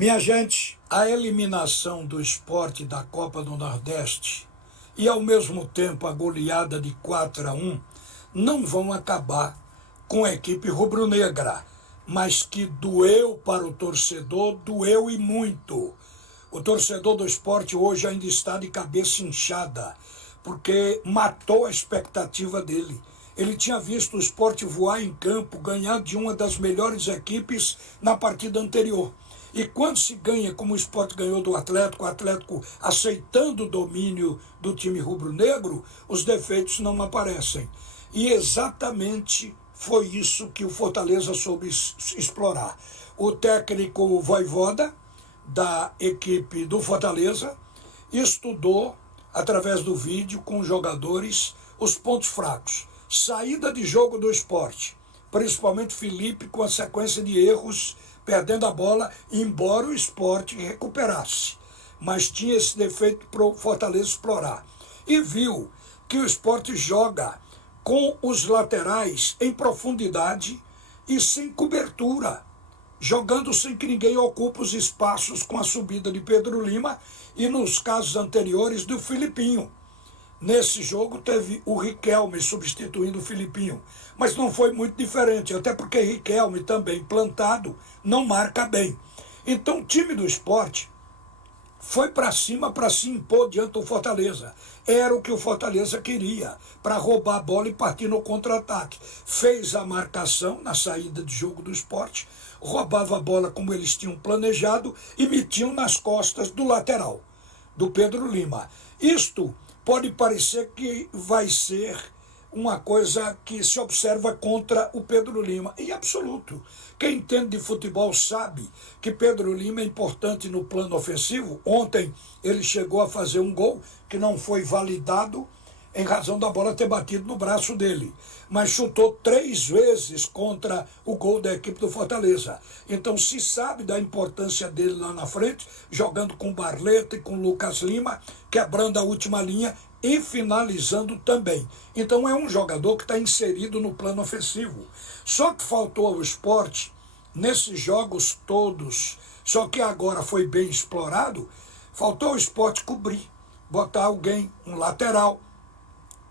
Minha gente, a eliminação do Sport da Copa do Nordeste e ao mesmo tempo a goleada de 4-1 não vão acabar com a equipe rubro-negra, mas que doeu para o torcedor, doeu e muito. O torcedor do Sport hoje ainda está de cabeça inchada, porque matou a expectativa dele. Ele tinha visto o Sport voar em campo, ganhar de uma das melhores equipes na partida anterior. E quando se ganha, como o Sport ganhou do Atlético, o Atlético aceitando o domínio do time rubro-negro, os defeitos não aparecem. E exatamente foi isso que o Fortaleza soube explorar. O técnico Vojvoda, da equipe do Fortaleza, estudou, através do vídeo, com os jogadores, os pontos fracos. Saída de jogo do Sport, principalmente Felipe, com a sequência de erros, perdendo a bola, embora o Sport recuperasse. Mas tinha esse defeito para o Fortaleza explorar. E viu que o Sport joga com os laterais em profundidade e sem cobertura, jogando sem que ninguém ocupe os espaços, com a subida de Pedro Lima e, nos casos anteriores, do Filipinho. Nesse jogo teve o Riquelme substituindo o Filipinho, mas não foi muito diferente, até porque Riquelme também plantado não marca bem. Então o time do Sport foi para cima para se impor diante do Fortaleza. Era o que o Fortaleza queria, para roubar a bola e partir no contra-ataque. Fez a marcação na saída de jogo do Sport, roubava a bola como eles tinham planejado e metiam nas costas do lateral, do Pedro Lima. Isto pode parecer que vai ser uma coisa que se observa contra o Pedro Lima. Em absoluto. Quem entende de futebol sabe que Pedro Lima é importante no plano ofensivo. Ontem ele chegou a fazer um gol que não foi validado em razão da bola ter batido no braço dele, mas chutou 3 vezes contra o gol da equipe do Fortaleza. Então se sabe da importância dele lá na frente, jogando com Barleta e com Lucas Lima, quebrando a última linha e finalizando também. Então é um jogador que está inserido no plano ofensivo. Só que faltou ao Sport, nesses jogos todos, só que agora foi bem explorado, faltou ao Sport cobrir, botar alguém, um lateral,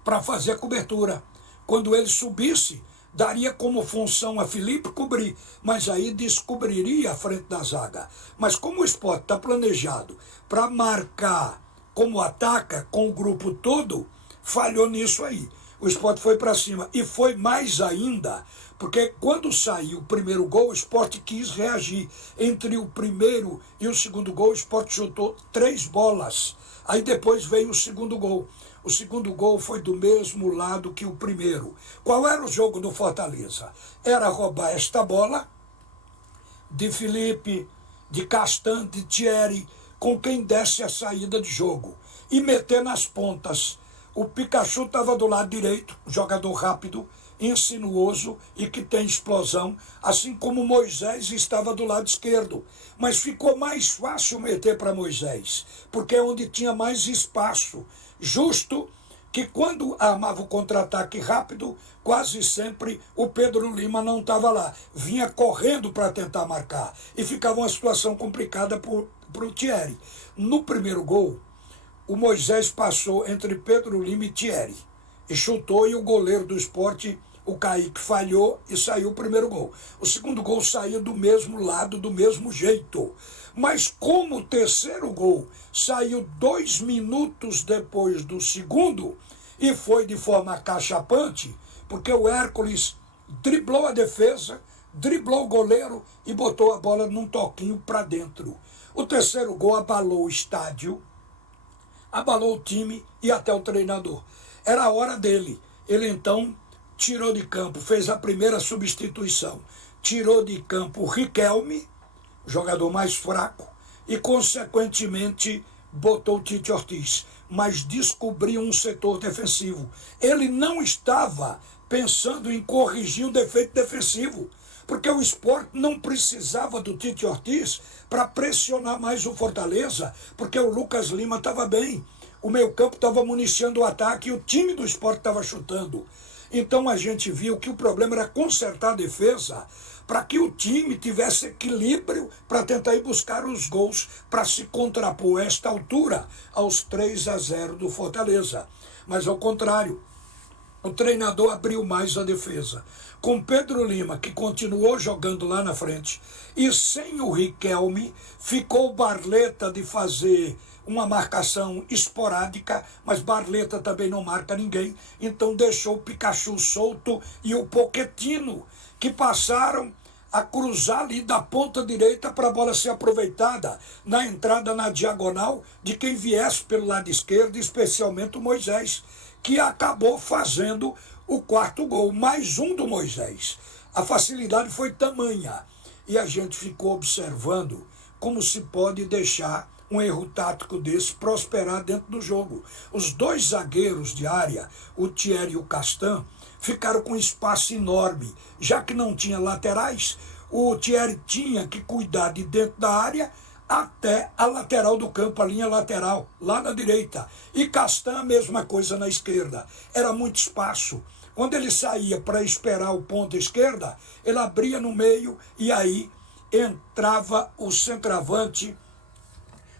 para fazer a cobertura. Quando ele subisse, daria como função a Felipe cobrir, mas aí descobriria a frente da zaga. Mas como o Sport está planejado para marcar como ataca com o grupo todo, falhou nisso aí. O Sport foi para cima e foi mais ainda, porque quando saiu o primeiro gol, o Sport quis reagir. Entre o primeiro e o segundo gol, o Sport chutou 3 bolas. Aí depois veio o segundo gol. O segundo gol foi do mesmo lado que o primeiro. Qual era o jogo do Fortaleza? Era roubar esta bola de Felipe, de Castan, de Thierry, com quem desse a saída de jogo, e meter nas pontas. O Pikachu estava do lado direito, jogador rápido, insinuoso e que tem explosão, assim como Moisés estava do lado esquerdo. Mas ficou mais fácil meter para Moisés, porque é onde tinha mais espaço. Justo que quando armava o contra-ataque rápido, quase sempre o Pedro Lima não estava lá. Vinha correndo para tentar marcar. E ficava uma situação complicada para o Thierry. No primeiro gol, o Moisés passou entre Pedro Lima e Thierry. E chutou, e o goleiro do Sport, o Kaique, falhou e saiu o primeiro gol. O segundo gol saiu do mesmo lado, do mesmo jeito. Mas como o terceiro gol saiu 2 minutos depois do segundo, e foi de forma acachapante, porque o Hércules driblou a defesa, driblou o goleiro e botou a bola num toquinho para dentro. O terceiro gol abalou o estádio, abalou o time e até o treinador. Era a hora dele. Ele então tirou de campo, fez a primeira substituição. Tirou de campo o Riquelme, jogador mais fraco, e consequentemente botou o Tite Ortiz. Mas descobriu um setor defensivo. Ele não estava pensando em corrigir o defeito defensivo, porque o Sport não precisava do Tite Ortiz para pressionar mais o Fortaleza, porque o Lucas Lima estava bem. O meio-campo estava municiando o ataque e o time do Sport estava chutando. Então a gente viu que o problema era consertar a defesa para que o time tivesse equilíbrio para tentar ir buscar os gols para se contrapor a esta altura aos 3-0 do Fortaleza. Mas ao contrário, o treinador abriu mais a defesa. Com Pedro Lima, que continuou jogando lá na frente, e sem o Riquelme, ficou Barleta de fazer uma marcação esporádica, mas Barleta também não marca ninguém, então deixou o Pikachu solto e o Pochettino, que passaram a cruzar ali da ponta direita para a bola ser aproveitada na entrada na diagonal de quem viesse pelo lado esquerdo, especialmente o Moisés, que acabou fazendo o quarto gol, mais um do Moisés. A facilidade foi tamanha e a gente ficou observando como se pode deixar um erro tático desse prosperar dentro do jogo. Os dois zagueiros de área, o Thierry e o Castan, ficaram com espaço enorme. Já que não tinha laterais, o Thierry tinha que cuidar de dentro da área até a lateral do campo, a linha lateral, lá na direita. E Castan, a mesma coisa na esquerda. Era muito espaço. Quando ele saía para esperar o ponta esquerda, ele abria no meio e aí entrava o centroavante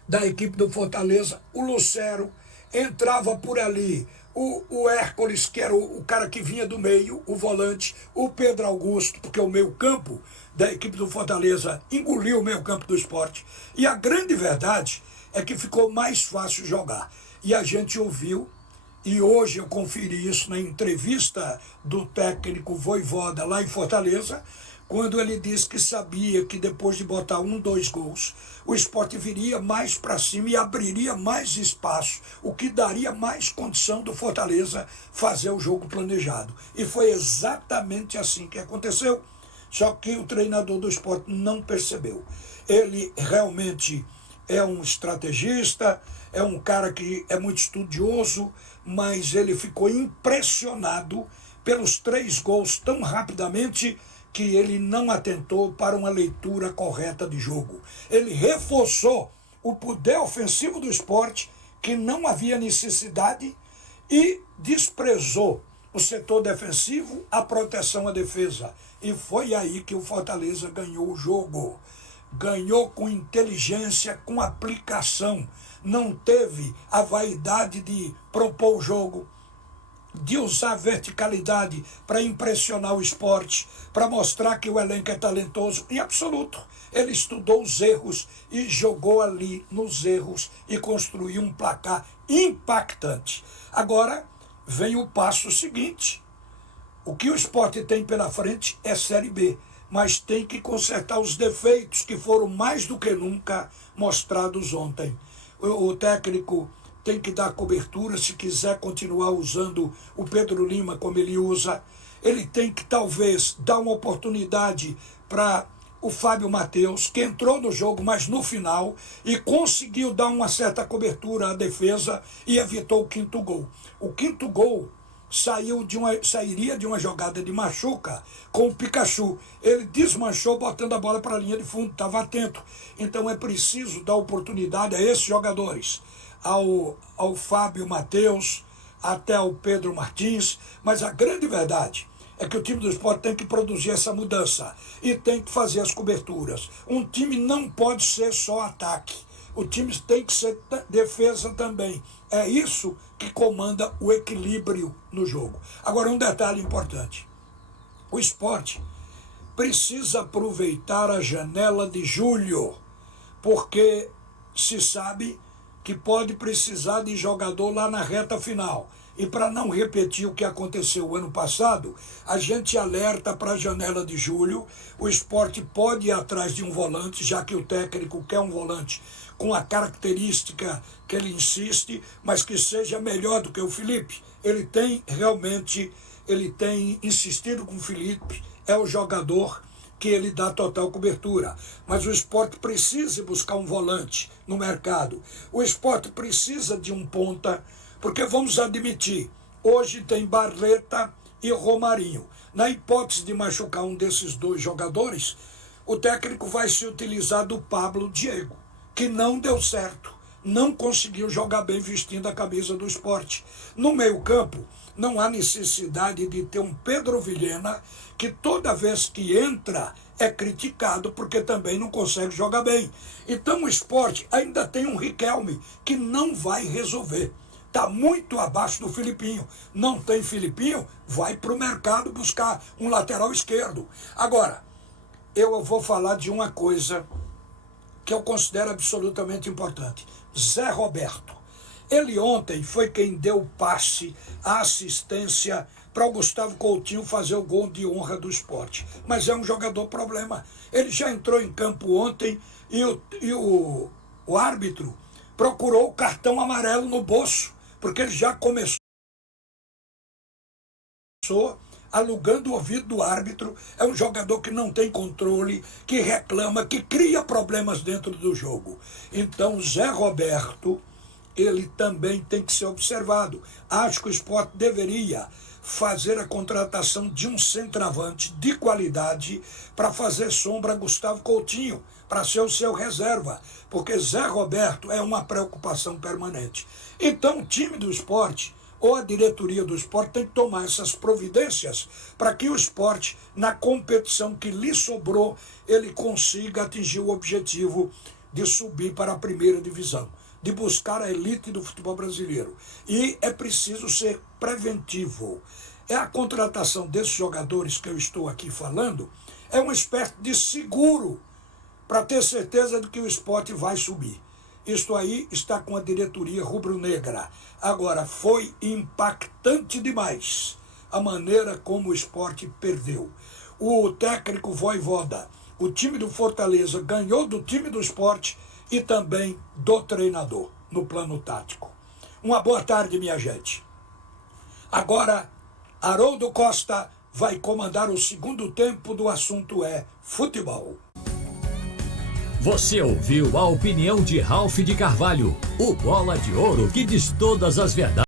da equipe do Fortaleza, o Lucero, entrava por ali o Hércules, que era o cara que vinha do meio, o volante, o Pedro Augusto, porque o meio campo da equipe do Fortaleza engoliu o meio campo do Sport. E a grande verdade é que ficou mais fácil jogar. E a gente ouviu, e hoje eu conferi isso na entrevista do técnico Vojvoda lá em Fortaleza, quando ele disse que sabia que depois de botar 2 gols, o Sport viria mais para cima e abriria mais espaço, o que daria mais condição do Fortaleza fazer o jogo planejado. E foi exatamente assim que aconteceu, só que o treinador do Sport não percebeu. Ele realmente é um estrategista, é um cara que é muito estudioso, mas ele ficou impressionado pelos 3 gols tão rapidamente que ele não atentou para uma leitura correta de jogo. Ele reforçou o poder ofensivo do Sport, que não havia necessidade, e desprezou o setor defensivo, a proteção à defesa. E foi aí que o Fortaleza ganhou o jogo. Ganhou com inteligência, com aplicação. Não teve a vaidade de propor o jogo, de usar verticalidade para impressionar o Sport, para mostrar que o elenco é talentoso. Em absoluto, ele estudou os erros e jogou ali nos erros e construiu um placar impactante. Agora vem o passo seguinte. O que o Sport tem pela frente é Série B, mas tem que consertar os defeitos que foram mais do que nunca mostrados ontem. O técnico tem que dar cobertura se quiser continuar usando o Pedro Lima como ele usa. Ele tem que talvez dar uma oportunidade para o Fábio Matheus, que entrou no jogo, mas no final, e conseguiu dar uma certa cobertura à defesa e evitou o 5º gol. O 5º gol sairia de uma jogada de Machuca com o Pikachu. Ele desmanchou botando a bola para a linha de fundo, estava atento. Então é preciso dar oportunidade a esses jogadores, ao Fábio Matheus, até ao Pedro Martins, mas a grande verdade é que o time do Sport tem que produzir essa mudança e tem que fazer as coberturas. Um time não pode ser só ataque, o time tem que ser defesa também. É isso que comanda o equilíbrio no jogo. Agora, um detalhe importante: o Sport precisa aproveitar a janela de julho, porque se sabe que pode precisar de jogador lá na reta final. E para não repetir o que aconteceu o ano passado, a gente alerta para a janela de julho. O Sport pode ir atrás de um volante, já que o técnico quer um volante com a característica que ele insiste, mas que seja melhor do que o Felipe. Ele tem insistido com o Felipe, é o jogador que ele dá total cobertura. Mas o Sport precisa buscar um volante no mercado. O Sport precisa de um ponta, porque vamos admitir, hoje tem Barleta e Romarinho. Na hipótese de machucar um desses 2 jogadores, o técnico vai se utilizar do Pablo Diego, que não deu certo. não conseguiu jogar bem vestindo a camisa do Sport. No meio-campo, não há necessidade de ter um Pedro Vilhena, que toda vez que entra é criticado porque também não consegue jogar bem. Então o Sport ainda tem um Riquelme que não vai resolver. Está muito abaixo do Filipinho. Não tem Filipinho, vai para o mercado buscar um lateral esquerdo. Agora, eu vou falar de uma coisa que eu considero absolutamente importante. Zé Roberto. Ele ontem foi quem deu o passe, a assistência para o Gustavo Coutinho fazer o gol de honra do Sport. Mas é um jogador problema. Ele já entrou em campo ontem e o árbitro procurou o cartão amarelo no bolso, porque ele já começou alugando o ouvido do árbitro. É um jogador que não tem controle, que reclama, que cria problemas dentro do jogo. Então, Zé Roberto, ele também tem que ser observado. Acho que o Sport deveria fazer a contratação de um centroavante de qualidade para fazer sombra a Gustavo Coutinho, para ser o seu reserva, porque Zé Roberto é uma preocupação permanente. Então, o time do Sport, ou a diretoria do Sport, tem que tomar essas providências para que o Sport, na competição que lhe sobrou, ele consiga atingir o objetivo de subir para a primeira divisão, de buscar a elite do futebol brasileiro. E é preciso ser preventivo. É a contratação desses jogadores que eu estou aqui falando, é uma espécie de seguro para ter certeza de que o Sport vai subir. Isto aí está com a diretoria rubro-negra. Agora, foi impactante demais a maneira como o Sport perdeu. O técnico Vojvoda, o time do Fortaleza, ganhou do time do Sport e também do treinador no plano tático. Uma boa tarde, minha gente. Agora, Haroldo Costa vai comandar o segundo tempo do assunto é futebol. Você ouviu a opinião de Ralph de Carvalho, o bola de ouro que diz todas as verdades.